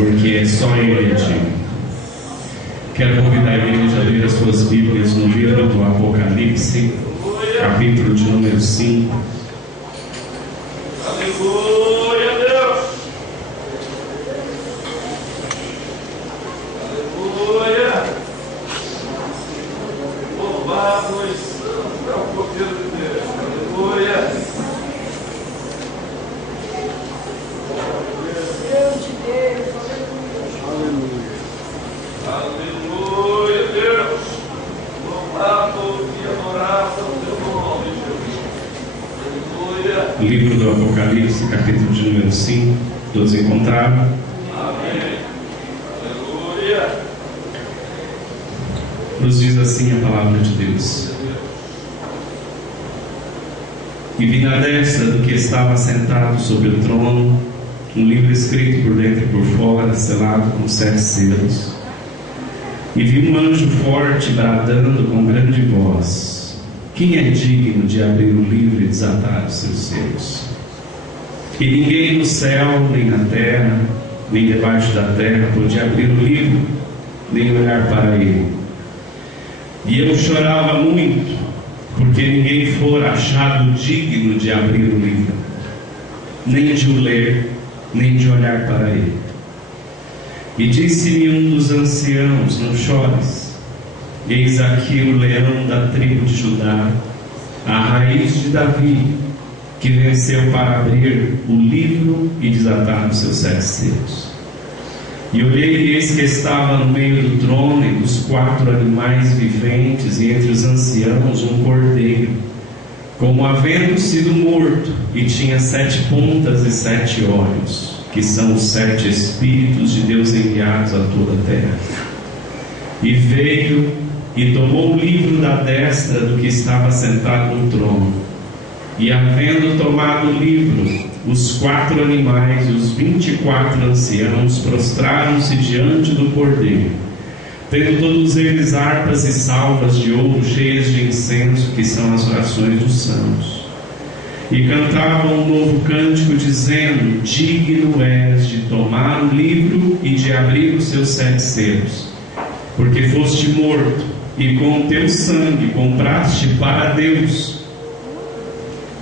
porque só Ele é digno. Quero convidar a igreja a ler as suas Bíblias no livro do Apocalipse, capítulo de número 5. Aleluia, Deus! Aleluia! Louvado e santo é o poder de Deus! Aleluia! Deus de Deus! Aleluia, Deus! Louvado e adorado o teu nome, Jesus! Aleluia! Livro do Apocalipse, capítulo de número 5. Todos encontraram? Amém! Aleluia! Nos diz assim a palavra de Deus: E vi na destra do que estava sentado sobre o trono um livro escrito por dentro e por fora, selado com 7 selos. E vi um anjo forte bradando com grande voz: Quem é digno de abrir o livro e desatar os seus selos? E ninguém no céu, nem na terra, nem debaixo da terra podia abrir o livro, nem olhar para ele. E eu chorava muito, porque ninguém fora achado digno de abrir o livro, nem de o ler, nem de olhar para ele. E disse-me um dos anciãos: Não chores, eis aqui o leão da tribo de Judá, a raiz de Davi, que venceu para abrir o livro e desatar os seus 7 selos. E olhei, e eis que estava no meio do trono e dos 4 animais viventes, e entre os anciãos um cordeiro, como havendo sido morto, e tinha 7 pontas e 7 olhos, que são os 7 Espíritos de Deus enviados a toda a terra. E veio e tomou o livro da destra do que estava sentado no trono. E havendo tomado o livro, os 4 animais e os 24 anciãos prostraram-se diante do cordeiro, tendo todos eles harpas e salvas de ouro cheias de incenso, que são as orações dos santos. E cantavam um novo cântico, dizendo: Digno és de tomar o livro e de abrir os seus 7 selos, porque foste morto, e com teu sangue compraste para Deus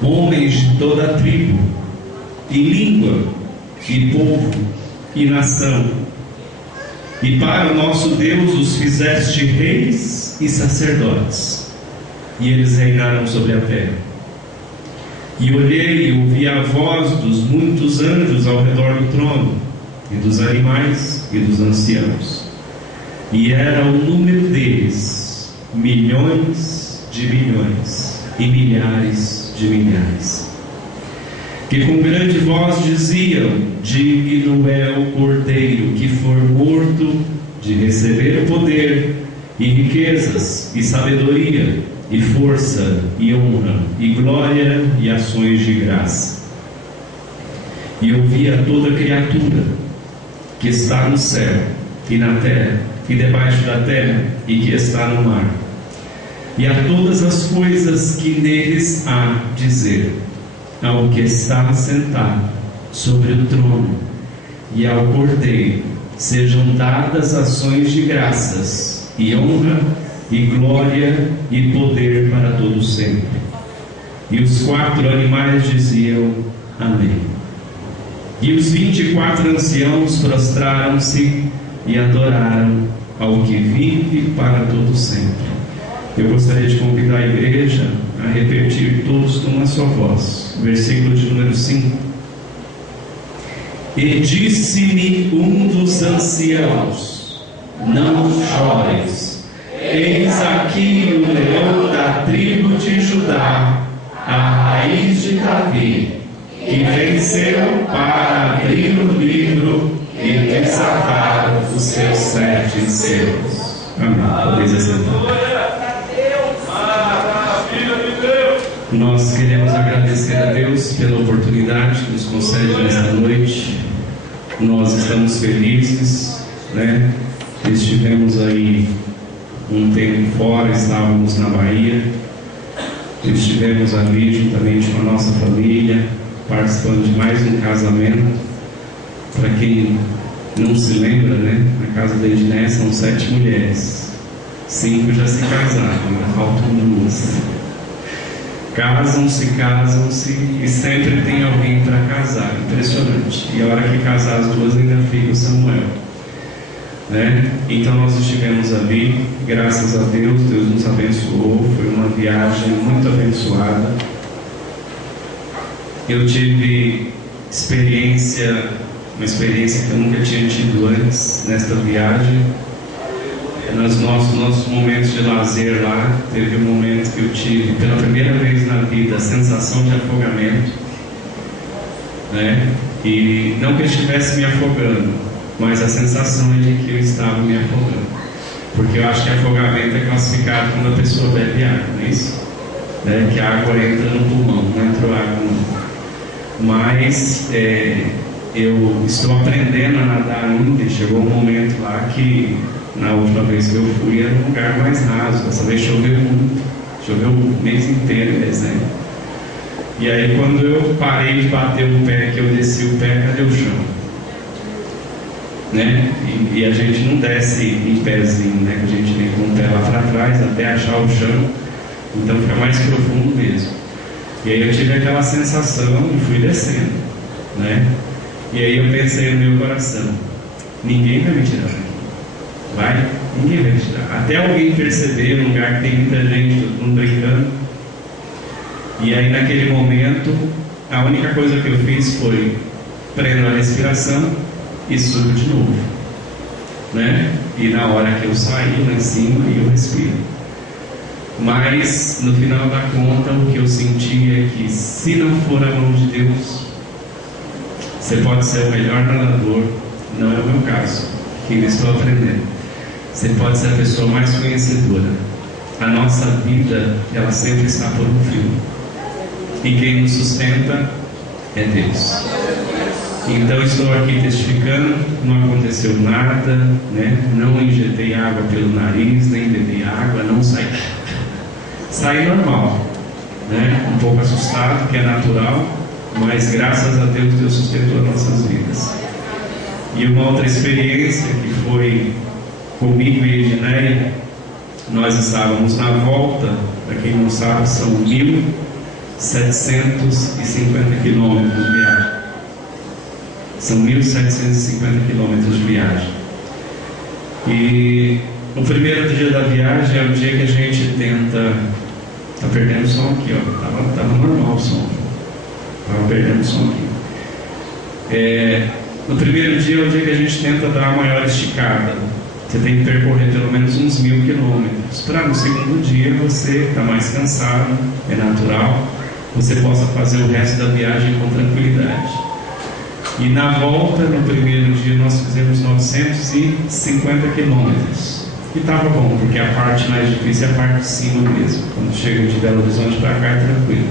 homens de toda a tribo, e língua, e povo, e nação. E para o nosso Deus os fizeste reis e sacerdotes, e eles reinaram sobre a terra. E olhei e ouvi a voz dos muitos anjos ao redor do trono, e dos animais e dos anciãos. E era o número deles, milhões de milhões, e milhares de milhares, que com grande voz diziam: Digno é o cordeiro que for morto de receber o poder, e riquezas, e sabedoria, e força, e honra, e glória, e ações de graça. E ouvi a toda criatura que está no céu, e na terra, e debaixo da terra, e que está no mar, e a todas as coisas que neles há, dizer: Ao que está sentado sobre o trono e ao cordeiro sejam dadas ações de graças, e honra, e glória, e poder para todo sempre. E os 4 animais diziam: Amém. E os 24 anciãos prostraram-se e adoraram ao que vive para todo sempre. Eu gostaria de convidar a igreja a repetir todos com uma só voz. Versículo de número 5. E disse-me um dos anciãos: Não chores, eis aqui o leão da tribo de Judá, a raiz de Davi, que venceu para abrir o livro e desatar os seus 7 selos. Amém. Podeis assentar. Nós queremos agradecer a Deus pela oportunidade que nos concede nesta noite. Nós estamos felizes, né? Estivemos aí um tempo fora, estávamos na Bahia, estivemos ali juntamente com a nossa família, participando de mais um casamento. Para quem não se lembra, né? Na casa da Edneia são 7 mulheres, 5 já se casaram, ainda faltam 2. Casam-se e sempre tem alguém para casar. Impressionante. E a hora que casar as 2 ainda fica o Samuel, né? Então nós estivemos ali, graças a Deus, Deus nos abençoou. Foi uma viagem muito abençoada. Eu tive uma experiência que eu nunca tinha tido antes nesta viagem. Nos nossos momentos de lazer lá, teve um momento que eu tive pela primeira vez na vida a sensação de afogamento, né? E não que eu estivesse me afogando, mas a sensação é de que eu estava me afogando, porque eu acho que afogamento é classificado quando a pessoa bebe água, não é isso? Né? Que a água entra no pulmão, não entrou água não. Mas eu estou aprendendo a nadar ainda, e chegou um momento lá que na última vez que eu fui era um lugar mais raso. Dessa vez choveu muito, choveu o mês inteiro em dezembro. E aí quando eu parei de bater o pé, que eu desci o pé, cadê o chão? Né? E a gente não desce em pezinho, né? A gente vem com o pé lá para trás até achar o chão, então fica mais profundo mesmo. E aí eu tive aquela sensação e fui descendo, né? E aí eu pensei no meu coração: ninguém vai me tirar daqui. Vai? Ninguém vai tirar. Até alguém perceber, num lugar que tem muita gente, todo mundo brincando. E aí naquele momento, a única coisa que eu fiz foi prendo a respiração e subo de novo, né? E na hora que eu saí lá em cima, eu respiro. Mas no final da conta, o que eu senti é que, se não for a mão de Deus, você pode ser o melhor nadador, não é o meu caso, que eu estou aprendendo. Você pode ser a pessoa mais conhecedora. A nossa vida, ela sempre está por um fio, e quem nos sustenta é Deus. Então estou aqui testificando, não aconteceu nada, né? Não injetei água pelo nariz, nem bebi água, não saí normal, né? Um pouco assustado, que é natural, mas graças a Deus, Deus sustentou as nossas vidas. E uma outra experiência que foi comigo e Edneia, nós estávamos na volta, para quem não sabe, são 1.750 quilômetros de viagem. São 1.750 quilômetros de viagem. E o primeiro dia da viagem é o dia que a gente tenta. Tá perdendo o som aqui, ó. Tava normal o som. Tava perdendo o som aqui. No primeiro dia é o dia que a gente tenta dar a maior esticada. Você tem que percorrer pelo menos uns 1.000 quilômetros. Para no segundo dia você está mais cansado, é natural, você possa fazer o resto da viagem com tranquilidade. E na volta, no primeiro dia, nós fizemos 950 quilômetros. E estava bom, porque a parte mais difícil é a parte de cima mesmo. Quando chega de Belo Horizonte para cá é tranquilo.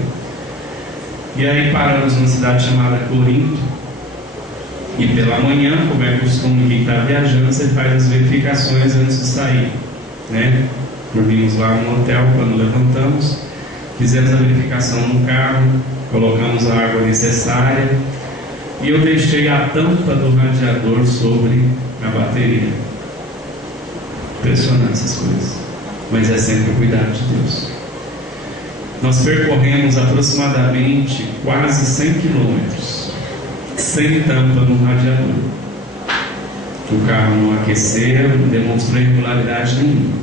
E aí paramos numa cidade chamada Corinto. E pela manhã, como é costume quem está viajando, você faz as verificações antes de sair, né? Dormimos lá no hotel quando levantamos, fizemos a verificação no carro, colocamos a água necessária. E eu deixei a tampa do radiador sobre a bateria. Impressionante essas coisas, mas é sempre o cuidado de Deus. Nós percorremos aproximadamente quase 100 quilômetros sem tampa no radiador. O carro não aqueceu, não demonstrou irregularidade nenhuma.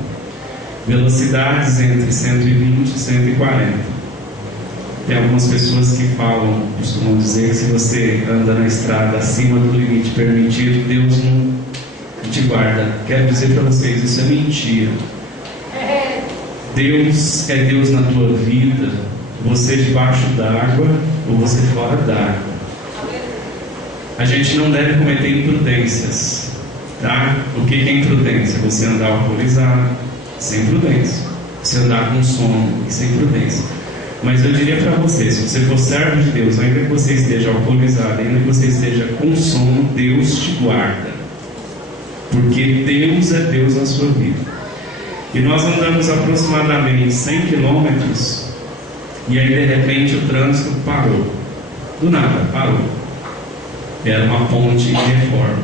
Velocidades entre 120 e 140. Tem algumas pessoas que costumam dizer que se você anda na estrada acima do limite permitido, Deus não te guarda. Quero dizer para vocês, isso é mentira. Deus é Deus na tua vida, você debaixo d'água ou você fora d'água. A gente não deve cometer imprudências, tá? O que é imprudência? Você andar alcoolizado, sem prudência. Você andar com sono, sem prudência. Mas eu diria para você, se você for servo de Deus, ainda que você esteja alcoolizado, ainda que você esteja com sono, Deus te guarda. Porque Deus é Deus na sua vida. E nós andamos aproximadamente 100 quilômetros, e aí de repente o trânsito parou. Do nada, parou. Era uma ponte em reforma.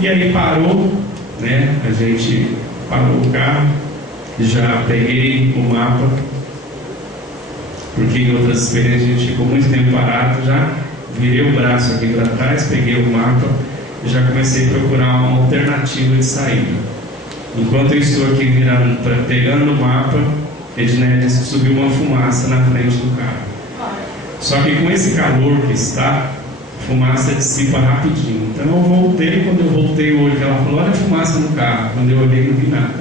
E aí parou, né? A gente parou o carro, já peguei o mapa, porque em outras experiências a gente ficou muito tempo parado, já virei o braço aqui para trás, peguei o mapa e já comecei a procurar uma alternativa de saída. Enquanto eu estou aqui pegando o mapa, Edneia disse que subiu uma fumaça na frente do carro. Só que com esse calor que está, a fumaça dissipa rapidinho. Então eu voltei, quando eu voltei o olho, ela falou: olha a fumaça no carro. Quando eu olhei, não vi nada.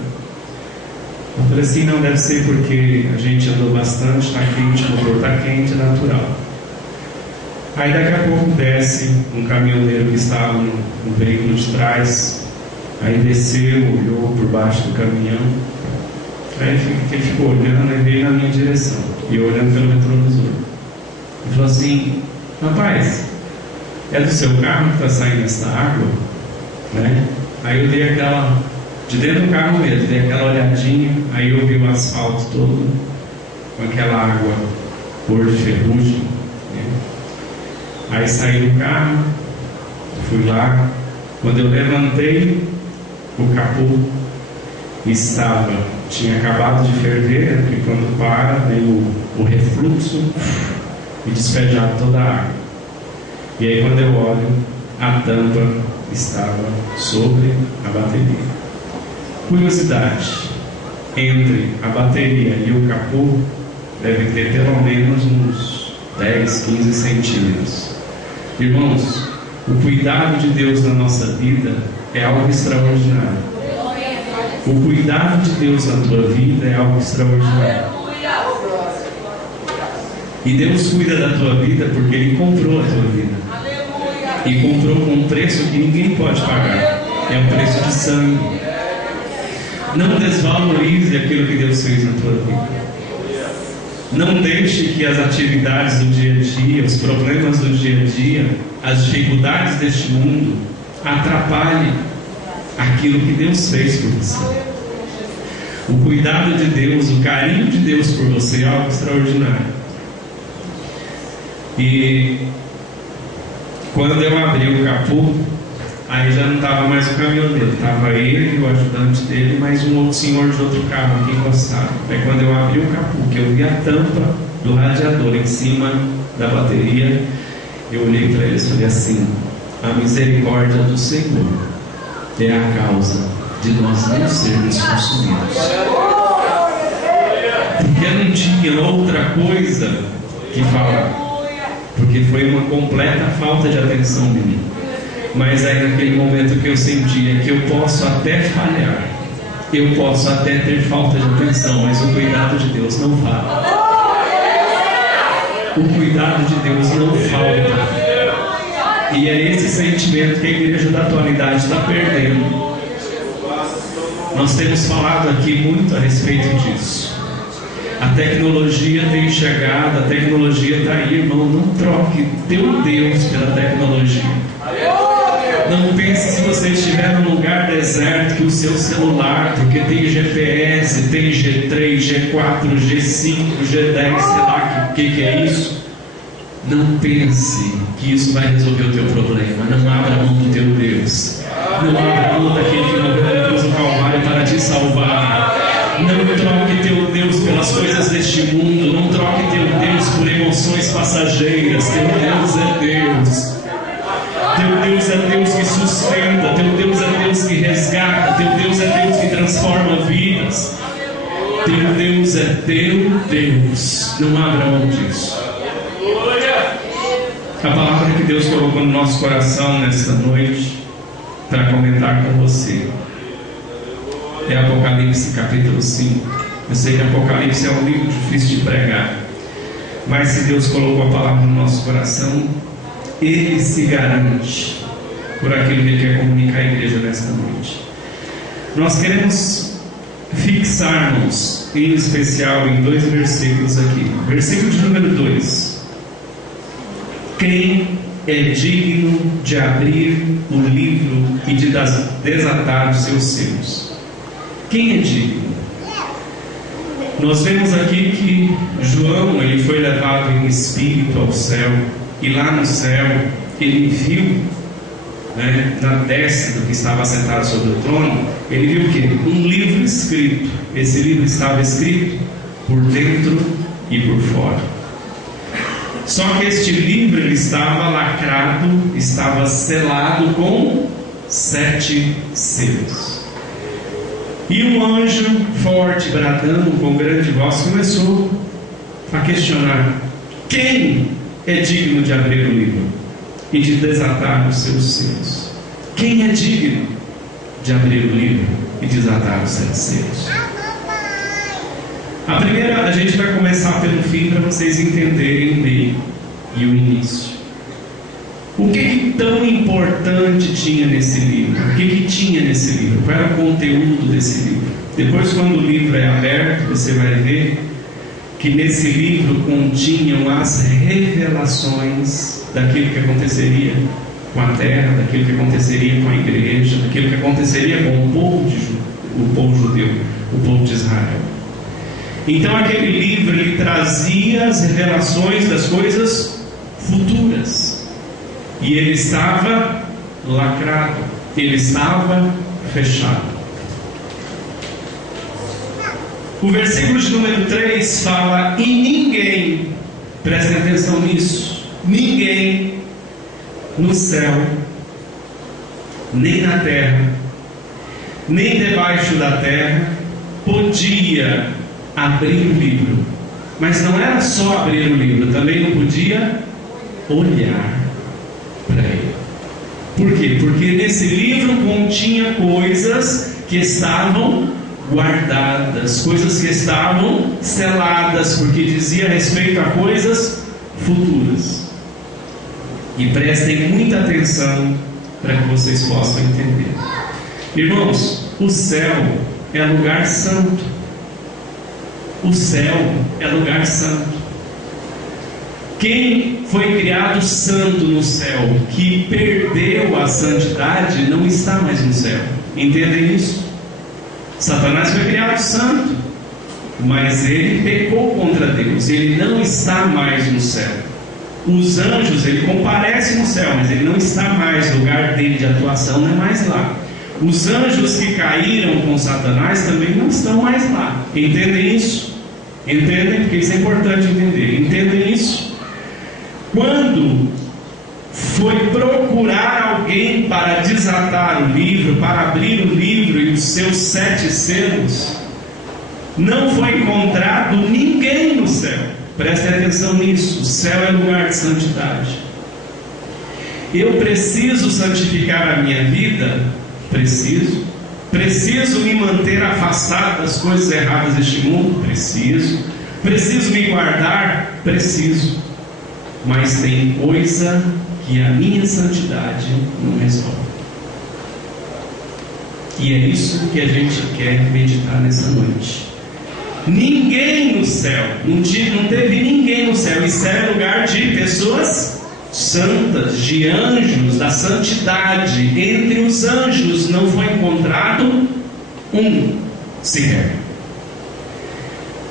Eu falei assim: não, deve ser porque a gente andou bastante, está quente, o motor está quente, é natural. Aí daqui a pouco desce um caminhoneiro que estava no veículo de trás. Aí desceu, olhou por baixo do caminhão. Aí ele ficou olhando e veio na minha direção. E eu olhando pelo retrovisor. Ele falou assim: rapaz, é do seu carro que está saindo essa água? Né? Aí eu dei aquela, de dentro do carro mesmo, dei aquela olhadinha. Aí eu vi o asfalto todo com aquela água cor de ferrugem, né? Aí saí do carro, fui lá. Quando eu levantei o capô, tinha acabado de ferver, porque quando para, vem o refluxo e despejar toda a água. E aí quando eu olho, a tampa estava sobre a bateria. Curiosidade, entre a bateria e o capô deve ter pelo menos uns 10, 15 centímetros. Irmãos, o cuidado de Deus na nossa vida é algo extraordinário. O cuidado de Deus na tua vida é algo extraordinário. E Deus cuida da tua vida porque Ele comprou a tua vida. E comprou com um preço que ninguém pode pagar. É um preço de sangue. Não desvalorize aquilo que Deus fez na tua vida. Não deixe que as atividades do dia a dia, os problemas do dia a dia, as dificuldades deste mundo atrapalhem aquilo que Deus fez por você. O cuidado de Deus, o carinho de Deus por você é algo extraordinário. E quando eu abri o capô, aí já não estava mais o caminhoneiro, estava ele e o ajudante dele, mais um outro senhor de outro carro aqui encostado. Aí quando eu abri o capô, que eu vi a tampa do radiador em cima da bateria, eu olhei para eles e falei assim: a misericórdia do Senhor é a causa de nós não sermos consumidos. Porque não tinha outra coisa que falar, porque foi uma completa falta de atenção minha. Mas aí naquele momento que eu sentia que eu posso até falhar, eu posso até ter falta de atenção, mas o cuidado de Deus não falta. O cuidado de Deus não falta. E é esse sentimento que a igreja da atualidade está perdendo. Nós temos falado aqui muito a respeito disso. A tecnologia tem chegado, a tecnologia está aí, irmão. Não troque teu Deus pela tecnologia. Não pense, se você estiver num lugar deserto, que o seu celular, porque tem GPS, tem G3, G4, G5, G10, sei lá o que é isso. Não pense que isso vai resolver o teu problema. Não abra mão do teu Deus. Não abra mão daquele que morreu na cruz do Calvário para te salvar. Não troque teu Deus pelas coisas deste mundo. Não troque teu Deus por emoções passageiras. Teu Deus é Deus. Teu Deus é Deus que sustenta. Teu Deus é Deus que resgata. Teu Deus é Deus que transforma vidas. Teu Deus é teu Deus. Não abra mão disso. A palavra que Deus colocou no nosso coração nesta noite para comentar com você é Apocalipse capítulo 5. Eu sei que Apocalipse é um livro difícil de pregar, mas se Deus colocou a palavra no nosso coração, Ele se garante por aquilo que Ele quer comunicar à igreja nesta noite. Nós queremos fixar-nos em especial em 2 versículos aqui. Versículo de número 2: quem é digno de abrir o livro e de desatar os seus selos? Quem é digno? Nós vemos aqui que João, ele foi levado em espírito ao céu, e lá no céu ele viu na destra do que estava sentado sobre o trono, ele viu o quê? Um livro escrito. Esse livro estava escrito por dentro e por fora. Só que este livro ele estava lacrado, estava selado com 7 selos. E um anjo forte, bradando com grande voz, começou a questionar: quem é digno de abrir o livro e de desatar os seus selos? Quem é digno de abrir o livro e desatar os 7 selos? A primeira, a gente vai começar pelo fim para vocês entenderem o meio e o início. O que tão importante tinha nesse livro? O que tinha nesse livro? Qual era o conteúdo desse livro? Depois, quando o livro é aberto, você vai ver que nesse livro continham as revelações daquilo que aconteceria com a terra, daquilo que aconteceria com a igreja, daquilo que aconteceria com o povo judeu, o povo de Israel. Então aquele livro ele trazia as revelações das coisas futuras. E ele estava lacrado, ele estava fechado. O versículo de número 3 fala: e ninguém, prestem atenção nisso, ninguém no céu, nem na terra, nem debaixo da terra, podia abrir o livro. Mas não era só abrir o livro, também não podia olhar para ele. Por quê? Porque nesse livro continha coisas que estavam guardadas, coisas que estavam seladas, porque dizia respeito a coisas futuras. E prestem muita atenção para que vocês possam entender. Irmãos, o céu é lugar santo. O céu é lugar santo. Quem foi criado santo no céu, que perdeu a santidade, não está mais no céu. Entendem isso? Satanás foi criado santo, mas ele pecou contra Deus. Ele não está mais no céu. Os anjos, ele comparece no céu, mas ele não está mais. O lugar dele de atuação não é mais lá. Os anjos que caíram com Satanás também não estão mais lá. Entendem isso? Entendem? Porque isso é importante entender. Entendem isso? Quando foi procurar alguém para desatar o livro, para abrir o livro e os seus 7 selos, não foi encontrado ninguém no céu. Prestem atenção nisso. O céu é lugar de santidade. Eu preciso santificar a minha vida? Preciso me manter afastado das coisas erradas deste mundo? Preciso me guardar? Preciso. Mas tem coisa que a minha santidade não resolve. E é isso que a gente quer meditar nessa noite. Ninguém no céu, não teve ninguém no céu. E céu é lugar de pessoas santas, de anjos, da santidade. Entre os anjos não foi encontrado um sequer.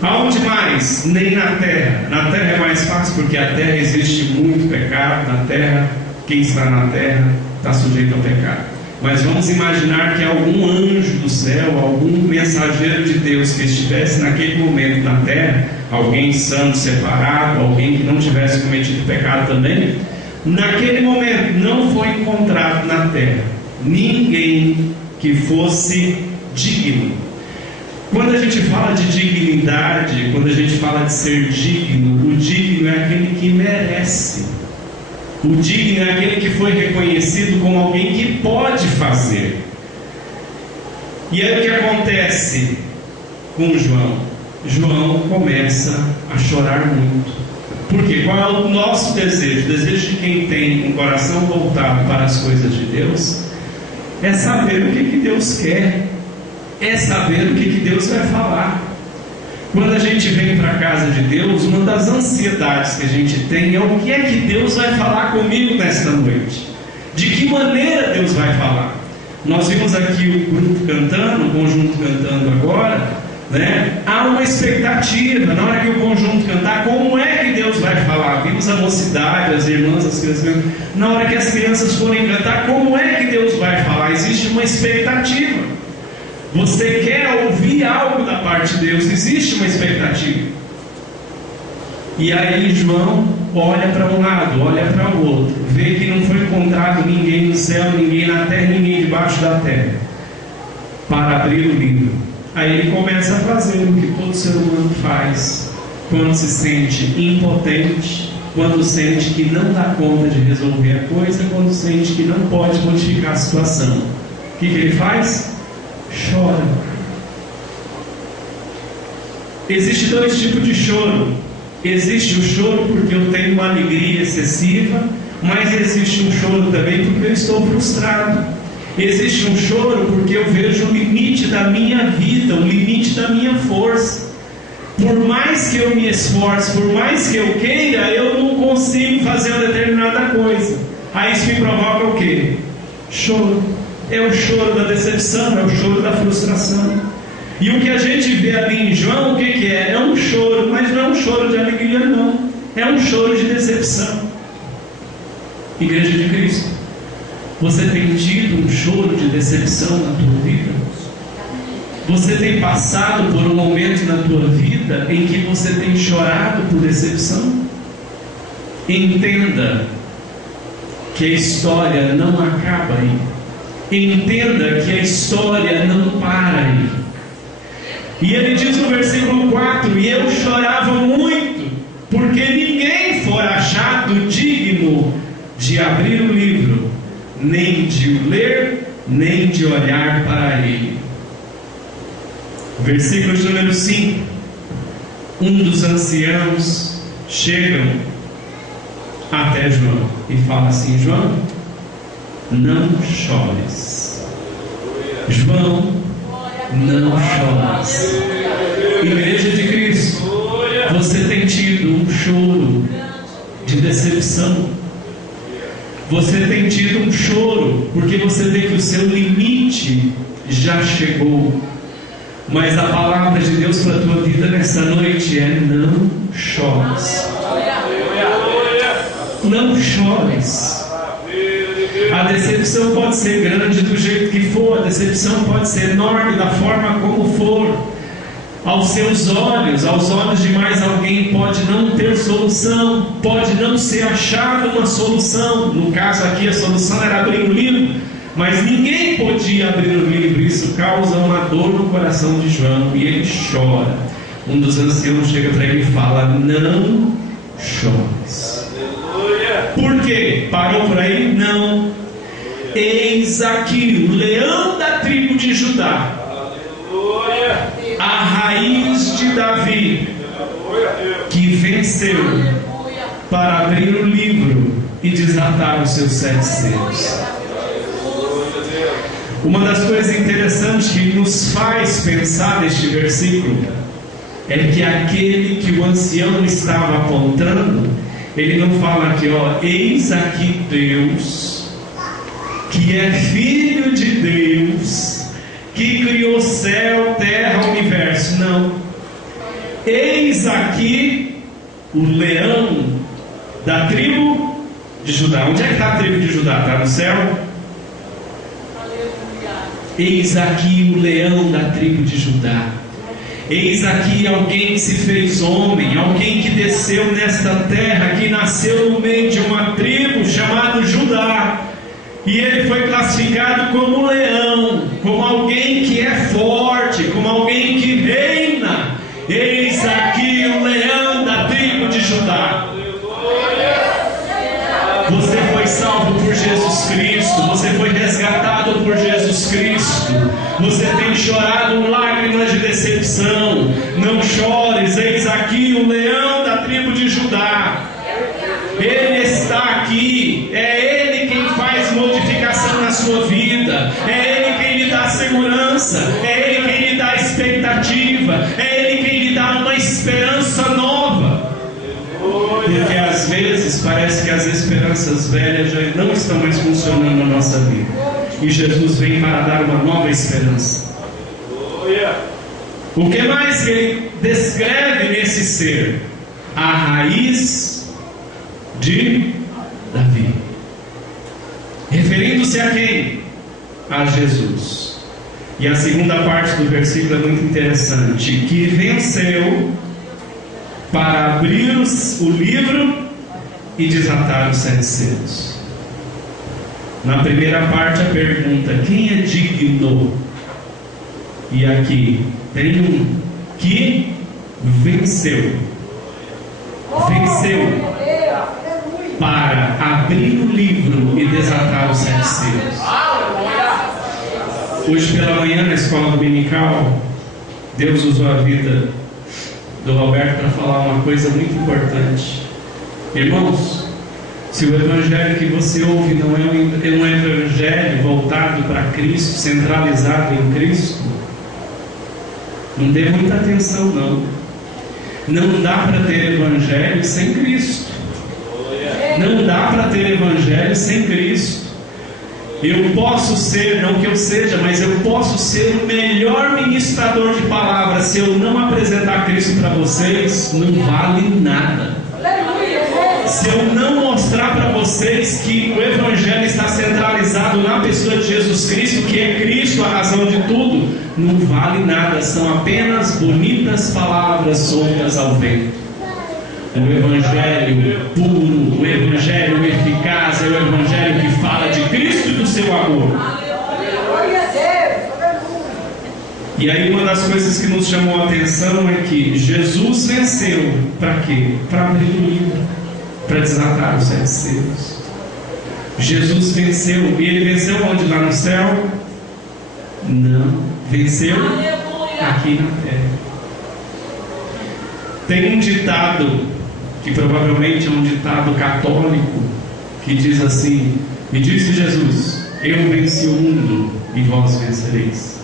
Aonde mais? Nem na terra. Na terra é mais fácil, porque a terra existe muito pecado. Na terra, quem está na terra está sujeito ao pecado. Mas vamos imaginar que algum anjo do céu, algum mensageiro de Deus que estivesse naquele momento na terra, alguém santo, separado, alguém que não tivesse cometido pecado também, naquele momento não foi encontrado na terra ninguém que fosse digno. Quando a gente fala de dignidade, quando a gente fala de ser digno, o digno é aquele que merece. O digno é aquele que foi reconhecido como alguém que pode fazer. E aí o que acontece com João? João começa a chorar muito. Por quê? Qual é o nosso desejo? O desejo de quem tem um coração voltado para as coisas de Deus é saber o que Deus quer, é saber o que Deus vai falar. Quando a gente vem para a casa de Deus, uma das ansiedades que a gente tem é o que é que Deus vai falar comigo nesta noite. De que maneira Deus vai falar? Nós vimos aqui o grupo cantando, o conjunto cantando agora, né? Há uma expectativa. Na hora que o conjunto cantar, como é que Deus vai falar? Vimos a mocidade, as irmãs, as crianças. Na hora que as crianças forem cantar, como é que Deus vai falar? Existe uma expectativa. Você quer ouvir algo da parte de Deus, existe uma expectativa. E aí João olha para um lado, olha para o outro, vê que não foi encontrado ninguém no céu, ninguém na terra, ninguém debaixo da terra, para abrir o livro. Aí ele começa a fazer o que todo ser humano faz quando se sente impotente, quando sente que não dá conta de resolver a coisa, quando sente que não pode modificar a situação. O que ele faz? Chora. Existe dois tipos de choro. Existe o choro porque eu tenho uma alegria excessiva, mas existe um choro também porque eu estou frustrado. Existe um choro porque eu vejo o limite da minha vida, o limite da minha força. Por mais que eu me esforce, por mais que eu queira, eu não consigo fazer uma determinada coisa. Aí isso me provoca o quê? Choro. É o choro da decepção, é o choro da frustração. E o que a gente vê ali em João, o que é? É um choro, mas não é um choro de alegria, não. É um choro de decepção. Igreja de Cristo, você tem tido um choro de decepção na tua vida? Você tem passado por um momento na tua vida em que você tem chorado por decepção? Entenda que a história não acaba aí. Entenda que a história não para aí. E ele diz no versículo 4: e eu chorava muito, porque ninguém fora achado digno de abrir o livro, nem de o ler, nem de olhar para ele. Versículo de número 5: um dos anciãos chegam até João e fala assim: João, não chores. João, não chores. Igreja de Cristo, você tem tido um choro de decepção. Você tem tido um choro porque você vê que o seu limite já chegou. Mas a palavra de Deus para a tua vida nessa noite é: não chores. Não chores. A decepção pode ser grande do jeito que for, a decepção pode ser enorme da forma como for. Aos seus olhos, aos olhos de mais alguém, pode não ter solução, pode não ser achada uma solução. No caso aqui, a solução era abrir o livro, mas ninguém podia abrir o livro. Isso causa uma dor no coração de João e ele chora. Um dos anciãos chega para ele e fala: não chores. Por quê? Parou por aí? Não. Eis aqui o leão da tribo de Judá, a raiz de Davi, que venceu para abrir o livro e desatar os seus 7 selos. Uma das coisas interessantes que nos faz pensar neste versículo é que aquele que o ancião estava apontando, ele não fala aqui, eis aqui Deus, que é filho de Deus, que criou céu, terra, universo. Não. Eis aqui o leão da tribo de Judá. Onde é que está a tribo de Judá? Está no céu? Eis aqui o leão da tribo de Judá. Eis aqui alguém que se fez homem, alguém que desceu nesta terra, que nasceu no meio de uma tribo chamada Judá. E ele foi classificado como leão, como alguém que é forte, como alguém que reina. Eis aqui o leão da tribo de Judá. Você foi salvo por Jesus Cristo, você foi resgatado por Jesus Cristo. Você tem chorado lágrimas de decepção. Não chores, eis aqui o leão da tribo de Judá. Ele está aqui, é Ele quem faz modificação na sua vida, é Ele quem lhe dá segurança, é Ele quem lhe dá expectativa, é Ele quem lhe dá uma esperança nova. Porque às vezes parece que as esperanças velhas já não estão mais funcionando na nossa vida, e Jesus vem para dar uma nova esperança. O que mais que ele descreve nesse ser? A raiz de Davi. Referindo-se a quem? A Jesus. E a segunda parte do versículo é muito interessante: que venceu para abrir o livro e desatar os 7 selos. Na primeira parte a pergunta: quem é digno? E aqui tem um que venceu. Venceu para abrir o livro e desatar os 7 selos. Hoje pela manhã, na escola dominical, Deus usou a vida do Roberto para falar uma coisa muito importante. Irmãos, se o evangelho que você ouve não é um evangelho voltado para Cristo, centralizado em Cristo, não dê muita atenção não. Não dá para ter evangelho sem Cristo. Não dá para ter evangelho sem Cristo. Eu posso ser, não que eu seja, mas eu posso ser o melhor ministrador de palavras. Se eu não apresentar Cristo para vocês, não vale nada. Se eu não mostrar para vocês que o evangelho está centralizado na pessoa de Jesus Cristo, que é Cristo a razão de tudo, não vale nada. São apenas bonitas palavras soltas ao vento. O evangelho puro, o evangelho eficaz, é o evangelho que fala de Cristo e do seu amor. E aí uma das coisas que nos chamou a atenção é que Jesus venceu para quê? Para abrir o livro, para desatar os 7 selos. Jesus venceu. E ele venceu onde? Lá no céu? Não, venceu aqui na terra. Tem um ditado, que provavelmente é um ditado católico, que diz assim: e disse Jesus, eu venci o mundo e vós vencereis.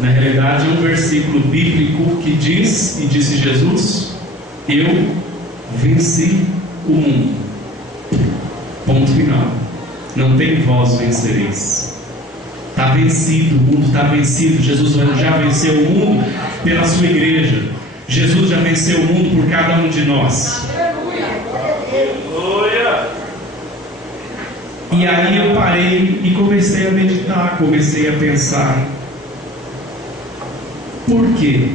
Na realidade é um versículo bíblico que diz, e disse Jesus, eu venci o mundo. Ponto final. Não tem vós vencereis. Está vencido, o mundo está vencido. Jesus já venceu o mundo pela sua igreja. Jesus já venceu o mundo por cada um de nós. E aí eu parei e comecei a meditar, comecei a pensar: por que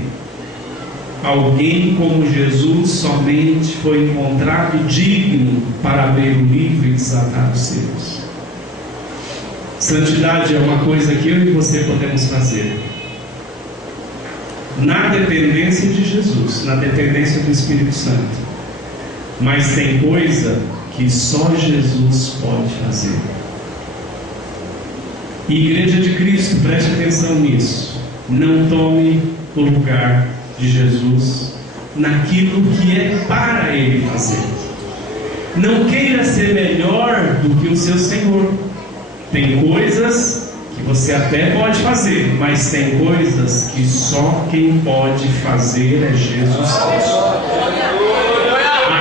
alguém como Jesus somente foi encontrado digno para abrir o livro e desatar os selos? Santidade é uma coisa que eu e você podemos fazer na dependência de Jesus, na dependência do Espírito Santo. Mas tem coisa que só Jesus pode fazer. E Igreja de Cristo, preste atenção nisso. Não tome o lugar de Jesus naquilo que é para Ele fazer. Não queira ser melhor do que o seu Senhor. Tem coisas que você até pode fazer, mas tem coisas que só quem pode fazer é Jesus Cristo.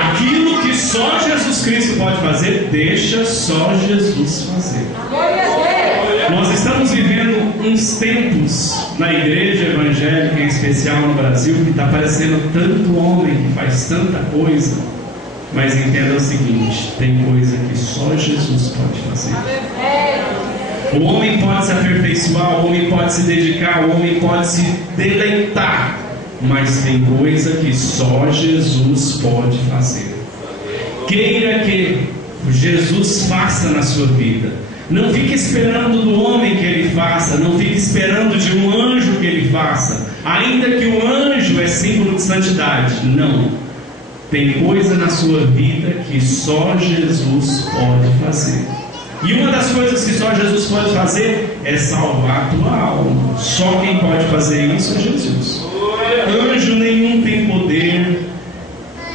Aquilo que só Jesus Cristo pode fazer, deixa só Jesus fazer. Nós estamos vivendo uns tempos na igreja evangélica, em especial no Brasil, que está aparecendo tanto homem que faz tanta coisa, mas entenda o seguinte: tem coisa que só Jesus pode fazer. O homem pode se aperfeiçoar, o homem pode se dedicar, o homem pode se deleitar, mas tem coisa que só Jesus pode fazer. Queira que Jesus faça na sua vida. Não fique esperando do homem que ele faça, não fique esperando de um anjo que ele faça, ainda que o anjo é símbolo de santidade. Não. Tem coisa na sua vida que só Jesus pode fazer. E uma das coisas que só Jesus pode fazer é salvar a tua alma. Só quem pode fazer isso é Jesus. Anjo nenhum tem poder,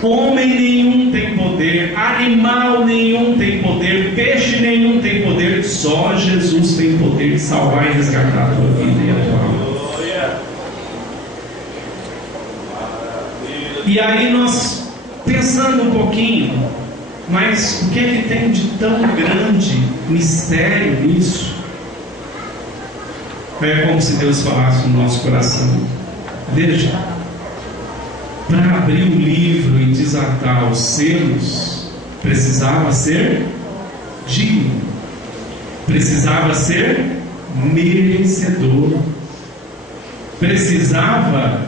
homem nenhum tem poder, animal nenhum tem poder, peixe nenhum tem poder. Só Jesus tem poder de salvar e resgatar a tua vida e a tua alma. E aí nós, pensando um pouquinho, mas o que é que tem de tão grande mistério nisso? É como se Deus falasse no nosso coração: Veja, para abrir o livro e desatar os selos, precisava ser digno, precisava ser merecedor, precisava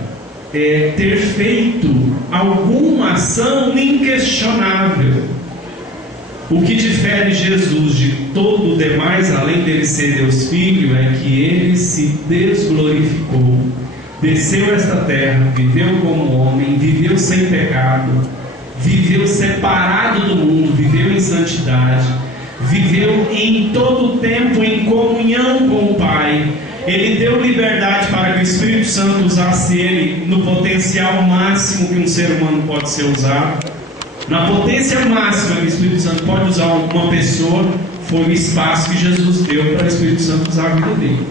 ter feito alguma ação inquestionável. O que difere Jesus de todo o demais, além dele ser Deus Filho, é que ele se desglorificou, desceu a esta terra, viveu como homem, viveu sem pecado, viveu separado do mundo, viveu em santidade, viveu em todo o tempo em comunhão com o Pai. Ele deu liberdade para que o Espírito Santo usasse ele no potencial máximo que um ser humano pode ser usado. Na potência máxima que o Espírito Santo pode usar uma pessoa, foi o espaço que Jesus deu para o Espírito Santo usar a vida dele.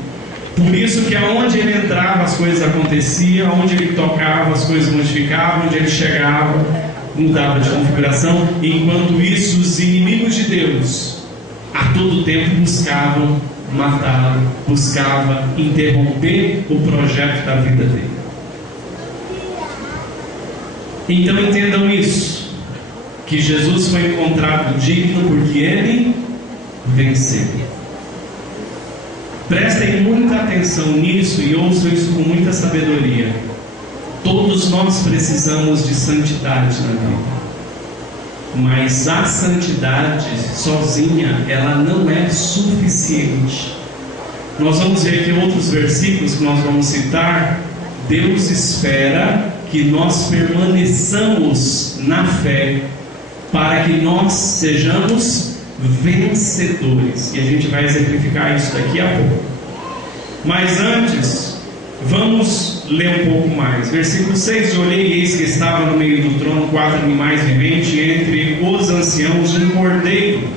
Por isso que aonde ele entrava as coisas aconteciam, aonde ele tocava as coisas modificavam, onde ele chegava mudava de configuração. Enquanto isso, os inimigos de Deus a todo tempo buscavam matá-lo, buscavam interromper o projeto da vida dele. Então entendam isso, que Jesus foi encontrado digno porque ele venceu. Prestem muita atenção nisso e ouçam isso com muita sabedoria. Todos nós precisamos de santidade na vida, mas a santidade sozinha, ela não é suficiente. Nós vamos ver aqui outros versículos que nós vamos citar. Deus espera que nós permaneçamos na fé, para que nós sejamos vencedores. E a gente vai exemplificar isso daqui a pouco. Mas antes, vamos ler um pouco mais. Versículo 6: olhei e eis que estava no meio do trono 4 animais viventes, e entre os anciãos um cordeiro.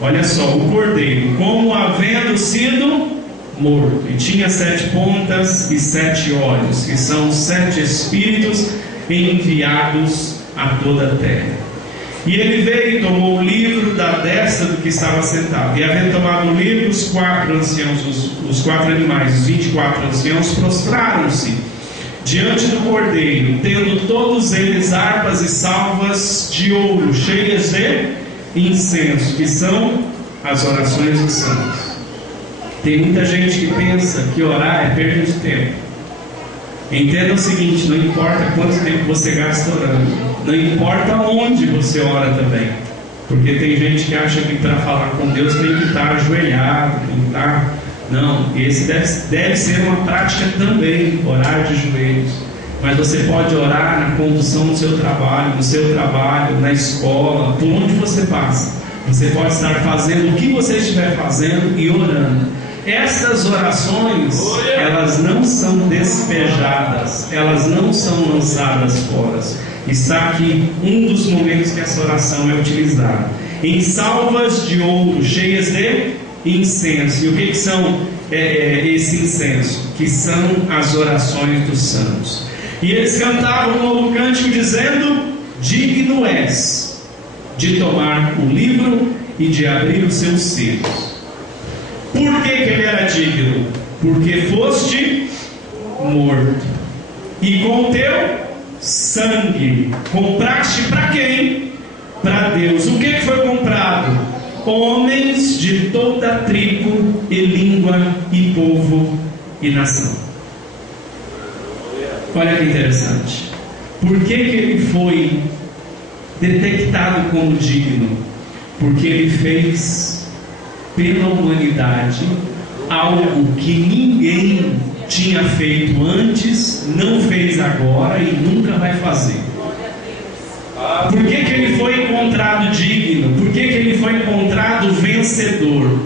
Olha só, o cordeiro, como havendo sido morto, e tinha 7 pontas e 7 olhos, que são 7 espíritos enviados a toda a terra. E ele veio e tomou o livro da destra do que estava sentado. E havendo tomado o livro, os 4 anciãos, os 4 animais, os 24 anciãos, prostraram-se diante do cordeiro, tendo todos eles harpas e salvas de ouro, cheias de incenso, que são as orações dos santos. Tem muita gente que pensa que orar é perda de tempo. Entenda o seguinte: não importa quanto tempo você gasta orando, não importa onde você ora também, porque tem gente que acha que para falar com Deus tem que estar ajoelhado, tem que estar... Não, esse deve ser uma prática também, orar de joelhos. Mas você pode orar na condução do seu trabalho, no seu trabalho, na escola, por onde você passa. Você pode estar fazendo o que você estiver fazendo e orando. Essas orações, elas não são despejadas, elas não são lançadas fora. Está aqui um dos momentos que essa oração é utilizada. Em salvas de ouro, cheias de incenso. E o que são esse incenso? Que são as orações dos santos. E eles cantavam um novo cântico dizendo: digno és de tomar o livro e de abrir os seus selos. Por que ele era digno? Porque foste morto, e com teu sangue compraste para quem? Para Deus. O que foi comprado? Homens de toda tribo e língua e povo e nação. Olha que interessante. Por que ele foi detectado como digno? Porque ele fez pela humanidade algo que ninguém tinha feito antes, não fez agora e nunca vai fazer. Por que ele foi encontrado digno? Por que ele foi encontrado vencedor?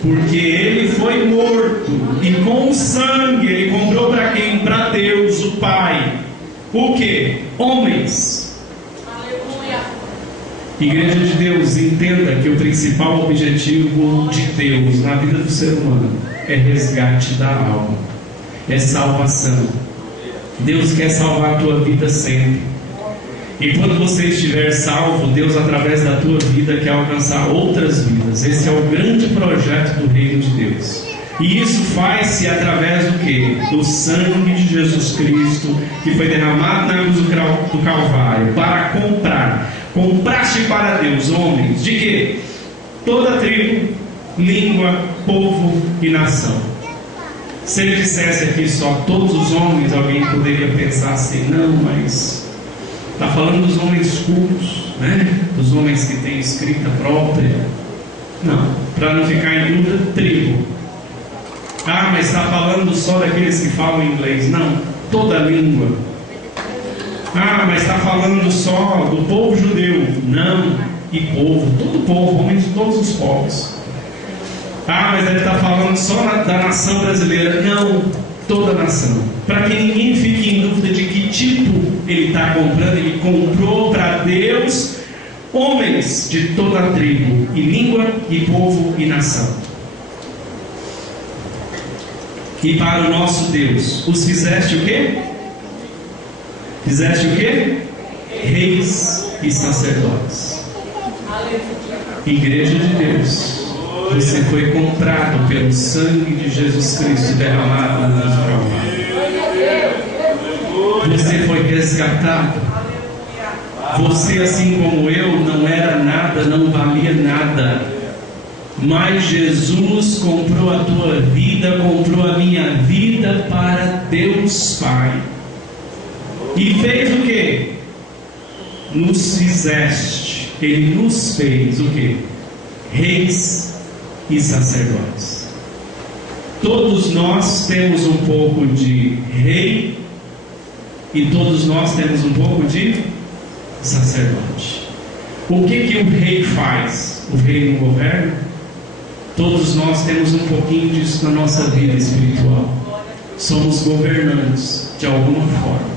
Porque ele foi morto, e com o sangue ele comprou para quem? Para Deus, o Pai. O que? Homens. Igreja de Deus, entenda que o principal objetivo de Deus na vida do ser humano é resgate da alma, é salvação. Deus quer salvar a tua vida sempre. E quando você estiver salvo, Deus, através da tua vida, quer alcançar outras vidas. Esse é o grande projeto do reino de Deus. E isso faz-se através do quê? Do sangue de Jesus Cristo, que foi derramado na cruz do Calvário, para compraste para Deus homens, de quê? Toda tribo, língua, povo e nação. Se ele dissesse aqui só todos os homens, alguém poderia pensar assim, não, mas está falando dos homens cultos, né? Dos homens que têm escrita própria. Não, para não ficar em dúvida, tribo. Ah, mas está falando só daqueles que falam inglês. Não, toda língua. Ah, mas está falando só do povo judeu. Não, e povo, todo povo, homens de todos os povos. Ah, mas ele está falando só da nação brasileira. Não, toda a nação. Para que ninguém fique em dúvida de que tipo ele está comprando. Ele comprou para Deus homens de toda a tribo, e língua, e povo, e nação. E para o nosso Deus os fizeste o quê? Fizeste o quê? Reis e sacerdotes. Igreja de Deus, você foi comprado pelo sangue de Jesus Cristo derramado na cruz do Calvário. Você foi resgatado. Você, assim como eu, não era nada, não valia nada. Mas Jesus comprou a tua vida, comprou a minha vida para Deus Pai. E fez o quê? Nos fizeste. Ele nos fez o quê? Reis e sacerdotes. Todos nós temos um pouco de rei e todos nós temos um pouco de sacerdote. O que o rei faz? O rei não governa? Todos nós temos um pouquinho disso na nossa vida espiritual. Somos governantes de alguma forma.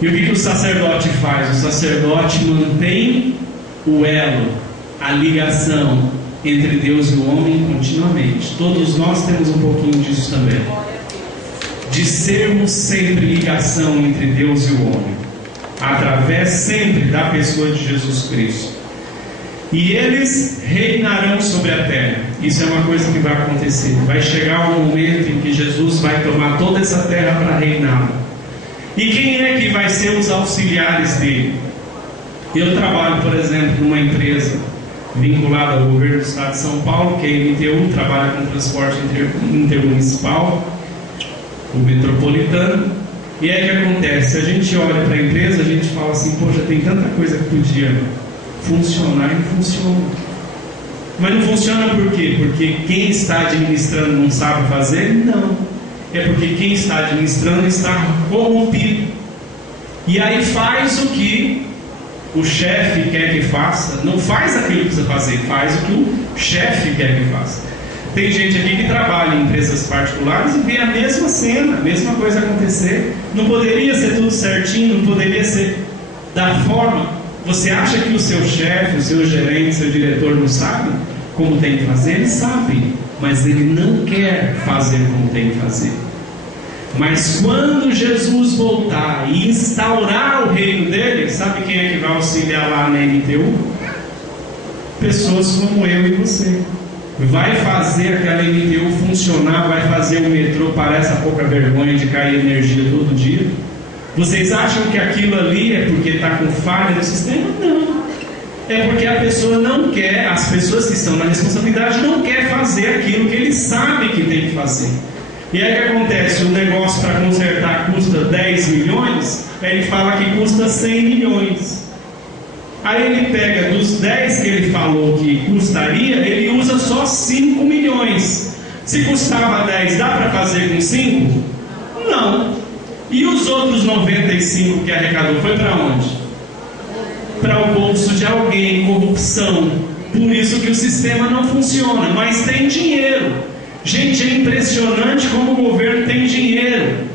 E o que o sacerdote faz? O sacerdote mantém o elo, a ligação entre Deus e o homem continuamente. Todos nós temos um pouquinho disso também. De sermos sempre ligação entre Deus e o homem, através sempre da pessoa de Jesus Cristo. E eles reinarão sobre a terra. Isso é uma coisa que vai acontecer. Vai chegar um momento em que Jesus vai tomar toda essa terra para reinar. E quem é que vai ser os auxiliares dele? Eu trabalho, por exemplo, numa empresa vinculada ao governo do estado de São Paulo, que é a MTU, trabalha com transporte intermunicipal, o metropolitano. E aí o que acontece? Se a gente olha para a empresa, a gente fala assim, poxa, tem tanta coisa que podia funcionar e não funciona. Mas não funciona por quê? Porque quem está administrando não sabe fazer? Não. É porque quem está administrando está corrompido. E aí faz o que o chefe quer que faça. Não faz aquilo que precisa fazer, faz o que o chefe quer que faça. Tem gente aqui que trabalha em empresas particulares e vê a mesma cena, a mesma coisa acontecer. Não poderia ser tudo certinho, não poderia ser da forma. Você acha que o seu chefe, o seu gerente, o seu diretor não sabe como tem que fazer? Ele sabe, mas ele não quer fazer como tem que fazer. Mas quando Jesus voltar e instaurar o reino dele, sabe quem é que vai auxiliar lá na MTU? Pessoas como eu e você. Vai fazer aquela MTU funcionar, vai fazer o metrô parar essa pouca vergonha de cair energia todo dia. Vocês acham que aquilo ali é porque está com falha no sistema? Não. É porque a pessoa não quer, as pessoas que estão na responsabilidade não quer fazer aquilo que eles sabem que tem que fazer. E aí o que acontece? O negócio para consertar custa 10 milhões, aí ele fala que custa 100 milhões. Aí ele pega dos 10 que ele falou que custaria, ele usa só 5 milhões. Se custava 10, dá para fazer com 5? Não. E os outros 95 que arrecadou foi para onde? Para o bolso de alguém, corrupção. Por isso que o sistema não funciona, mas tem dinheiro. Gente, é impressionante como o governo tem dinheiro.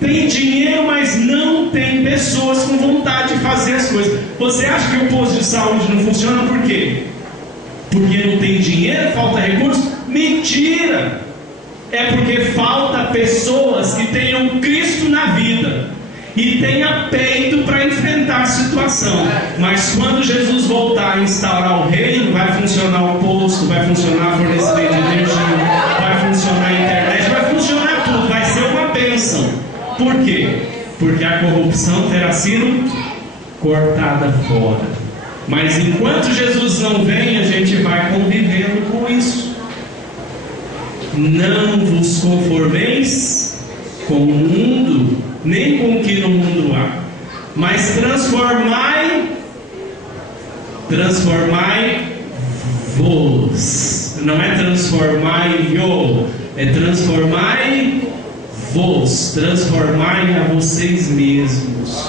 Tem dinheiro, mas não tem pessoas com vontade de fazer as coisas. Você acha que o posto de saúde não funciona por quê? Porque não tem dinheiro, falta recurso? Mentira! É porque falta pessoas que tenham Cristo na vida e tenha peito para enfrentar a situação. Mas quando Jesus voltar a instaurar o reino, vai funcionar o posto, vai funcionar o fornecimento de energia, vai funcionar porque a corrupção terá sido cortada fora. Mas enquanto Jesus não vem, a gente vai convivendo com isso. Não vos conformeis com o mundo, nem com o que no mundo há, mas transformai-vos. Não é transformai-o, é transformai-vos. Transformai a vocês mesmos.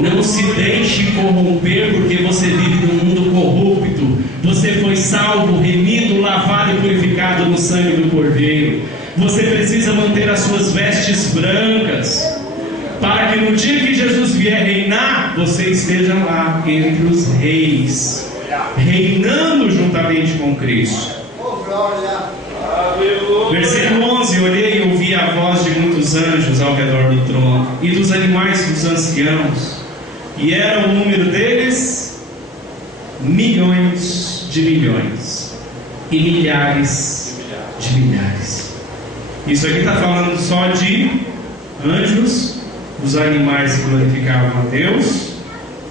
Não se deixe corromper, porque você vive num mundo corrupto. Você foi salvo, remido, lavado e purificado no sangue do Cordeiro. Você precisa manter as suas vestes brancas, para que no dia que Jesus vier reinar, você esteja lá entre os reis, reinando juntamente com Cristo. Versículo 11: olhei e ouvi a voz de muitos anjos ao redor do trono, e dos animais dos anciãos, e era o número deles milhões de milhões e milhares de milhares. Isso aqui está falando só de anjos, dos animais que glorificavam a Deus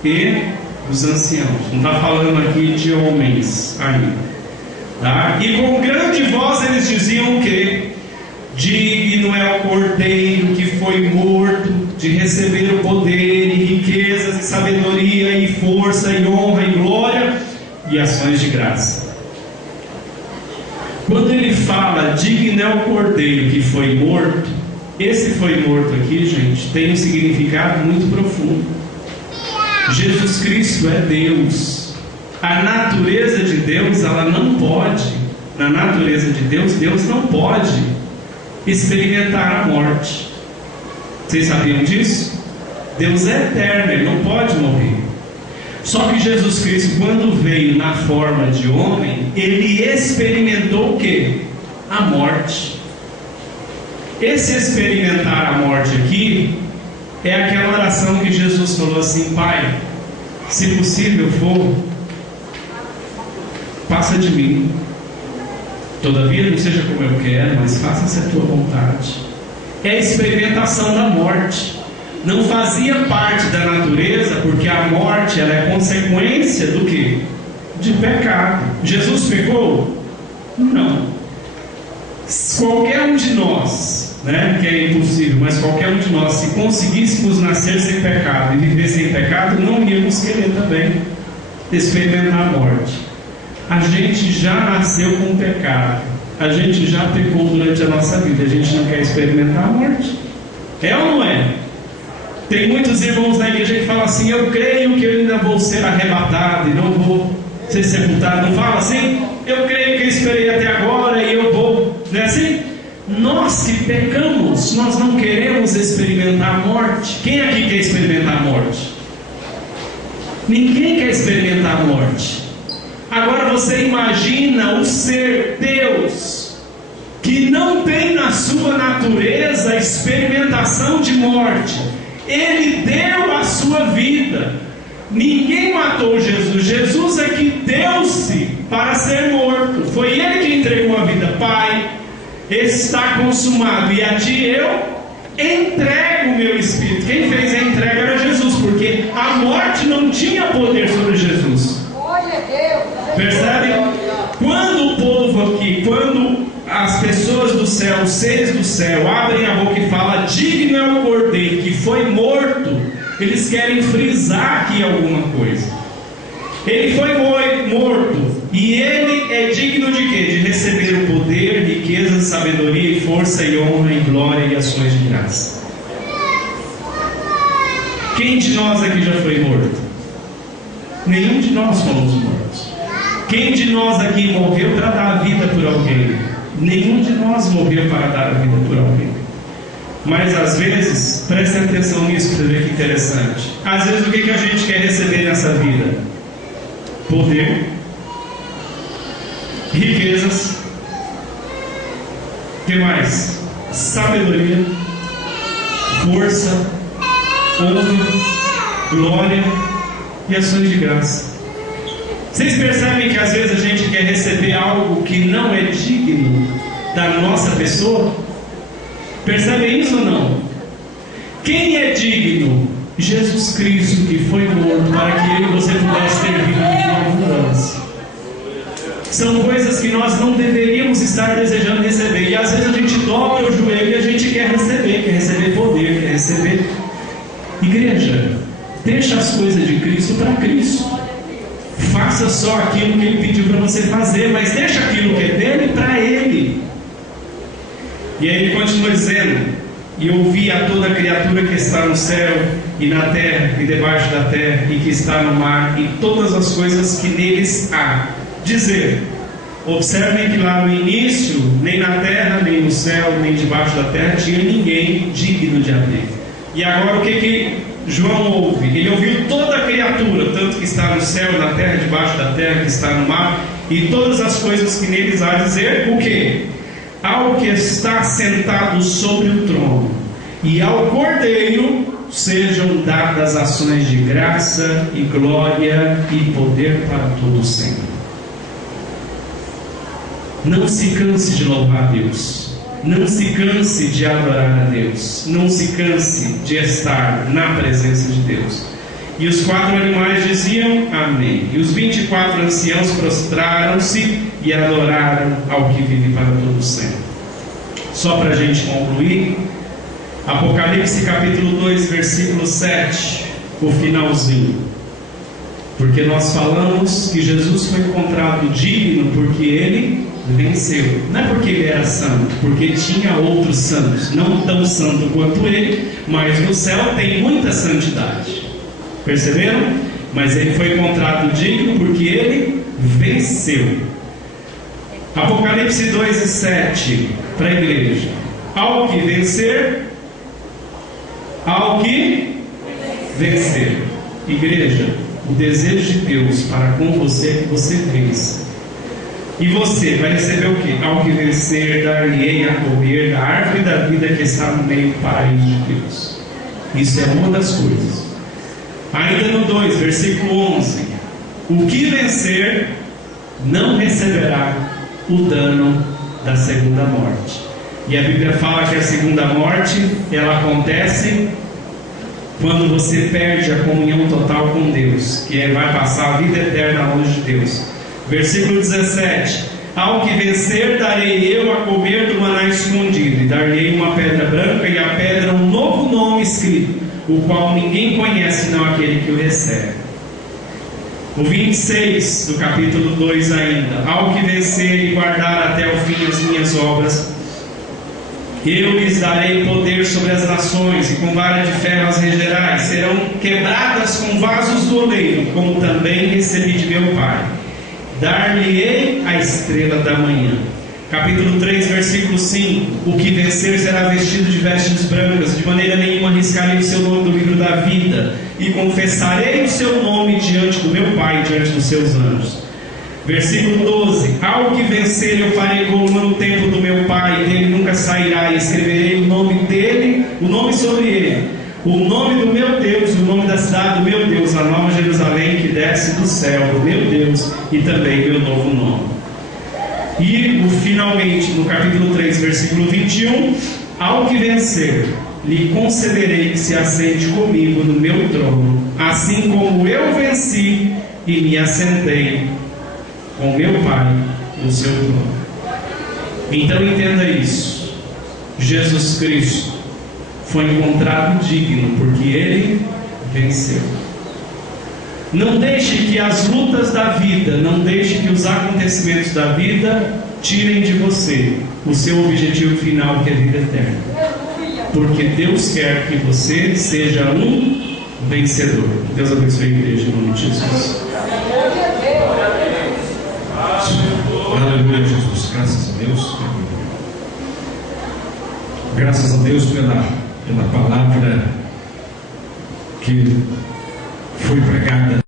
e dos anciãos. Não está falando aqui de homens ainda, tá? E com grande voz eles diziam o quê? Digno é o Cordeiro que foi morto de receber o poder e riquezas e sabedoria e força e honra e glória e ações de graça. Quando ele fala digno é o Cordeiro que foi morto, esse foi morto aqui, gente, tem um significado muito profundo. Jesus Cristo é Deus. A natureza de Deus, ela não pode, na natureza de Deus, Deus não pode experimentar a morte. Vocês sabiam disso? Deus é eterno, Ele não pode morrer. Só que Jesus Cristo, quando veio na forma de homem, Ele experimentou o quê? A morte. Esse experimentar a morte aqui é aquela oração que Jesus falou assim: Pai, se possível for, passa de mim. Todavia não seja como eu quero, mas faça-se a tua vontade. É a experimentação da morte. Não fazia parte da natureza, porque a morte ela é consequência do quê? De pecado. Jesus pecou? Não. Qualquer um de nós, que é impossível, mas qualquer um de nós, se conseguíssemos nascer sem pecado e viver sem pecado, não íamos querer também experimentar a morte. A gente já nasceu com pecado, a gente já pecou durante a nossa vida, a gente não quer experimentar a morte. É ou não é? Tem muitos irmãos na igreja que falam assim: eu creio que eu ainda vou ser arrebatado e não vou ser sepultado. Não fala assim? Eu creio que eu esperei até agora e eu vou. Não é assim? Nós que pecamos, nós não queremos experimentar a morte. Quem aqui quer experimentar a morte? Ninguém quer experimentar a morte. Agora você imagina o ser Deus, que não tem na sua natureza a experimentação de morte. Ele deu a sua vida. Ninguém matou Jesus. Jesus é que deu-se para ser morto. Foi Ele que entregou a vida. Pai, está consumado, e a Ti eu entrego o meu Espírito. Quem fez a entrega era Jesus, porque a morte não tinha poder sobre Jesus. Percebe? Quando o povo aqui, quando as pessoas do céu, os seres do céu, abrem a boca e falam digno é o Cordeiro que foi morto, eles querem frisar aqui alguma coisa. Ele foi morto, e ele é digno de quê? De receber o poder, riqueza, sabedoria e força e honra e glória e ações de graça. Quem de nós aqui já foi morto? Nenhum de nós fomos mortos. Quem de nós aqui morreu para dar a vida por alguém? Nenhum de nós morreu para dar a vida por alguém. Mas às vezes, prestem atenção nisso para ver que interessante. Às vezes o que a gente quer receber nessa vida? Poder, riquezas, o que mais? Sabedoria, força, honra, glória e ações de graça. Vocês percebem que às vezes a gente quer receber algo que não é digno da nossa pessoa? Percebem isso ou não? Quem é digno? Jesus Cristo, que foi morto para que eu e você pudesse ter vida em abundância. São coisas que nós não deveríamos estar desejando receber. E às vezes a gente dobra o joelho e a gente quer receber poder, quer receber. Igreja, deixa as coisas de Cristo para Cristo. Faça só aquilo que Ele pediu para você fazer, mas deixa aquilo que é dele para Ele. E aí Ele continua dizendo: e ouvi a toda criatura que está no céu e na terra e debaixo da terra e que está no mar e todas as coisas que neles há dizer. Observem que lá no início, nem na terra, nem no céu, nem debaixo da terra tinha ninguém digno de haver. E agora o que João ouve? Ele ouviu toda a criatura, tanto que está no céu, na terra, debaixo da terra, que está no mar, e todas as coisas que neles há dizer o quê? Ao que está sentado sobre o trono e ao Cordeiro sejam dadas ações de graça e glória e poder para todo sempre. Não se canse de louvar a Deus, não se canse de adorar a Deus, não se canse de estar na presença de Deus. E os 4 animais diziam amém, e os 24 anciãos prostraram-se e adoraram ao que vive para todo sempre. Só para a gente concluir, Apocalipse capítulo 2, versículo 7, o finalzinho. Porque nós falamos que Jesus foi encontrado digno porque Ele venceu. Não é porque Ele era santo, porque tinha outros santos, não tão santo quanto Ele, mas no céu tem muita santidade. Perceberam? Mas Ele foi encontrado digno porque Ele venceu. Apocalipse 2 e 7 para a igreja: ao que vencer, ao que vencer. Igreja, o desejo de Deus para com você é que você vença. E você vai receber o que? Ao que vencer, dar-lhe-ei a comer da árvore da vida que está no meio do paraíso de Deus. Isso é uma das coisas. Ainda no 2, versículo 11: o que vencer não receberá o dano da segunda morte. E a Bíblia fala que a segunda morte, ela acontece quando você perde a comunhão total com Deus, que vai passar a vida eterna longe de Deus. Versículo 17: ao que vencer, darei eu a comer do maná escondido, e dar-lhe uma pedra branca, e a pedra um novo nome escrito, o qual ninguém conhece, senão aquele que o recebe. O 26 do capítulo 2 ainda: ao que vencer e guardar até o fim as minhas obras, eu lhes darei poder sobre as nações, e com vara de ferro as regerás, serão quebradas com vasos do oleiro, como também recebi de meu Pai. Dar-lhe-ei a estrela da manhã. Capítulo 3, versículo 5: o que vencer será vestido de vestes brancas, de maneira nenhuma arriscarei o seu nome do livro da vida, e confessarei o seu nome diante do meu Pai e diante dos seus anjos. Versículo 12: ao que vencer eu farei coluna no templo do meu Pai, e dele nunca sairá, e escreverei o nome dele, o nome sobre ele, o nome do meu Deus, o nome da cidade do meu Deus, a nova Jerusalém que desce do céu, do meu Deus, e também meu novo nome. E finalmente, no capítulo 3, versículo 21: ao que vencer, lhe concederei que se assente comigo no meu trono, assim como eu venci e me assentei com meu Pai no seu trono. Então entenda isso: Jesus Cristo foi encontrado digno porque Ele venceu. Não deixe que as lutas da vida, não deixe que os acontecimentos da vida tirem de você o seu objetivo final, que é a vida eterna. Porque Deus quer que você seja um vencedor. Deus abençoe a igreja em nome de Jesus. Aleluia, Jesus. Graças a Deus. Graças a Deus pela palavra que foi pregada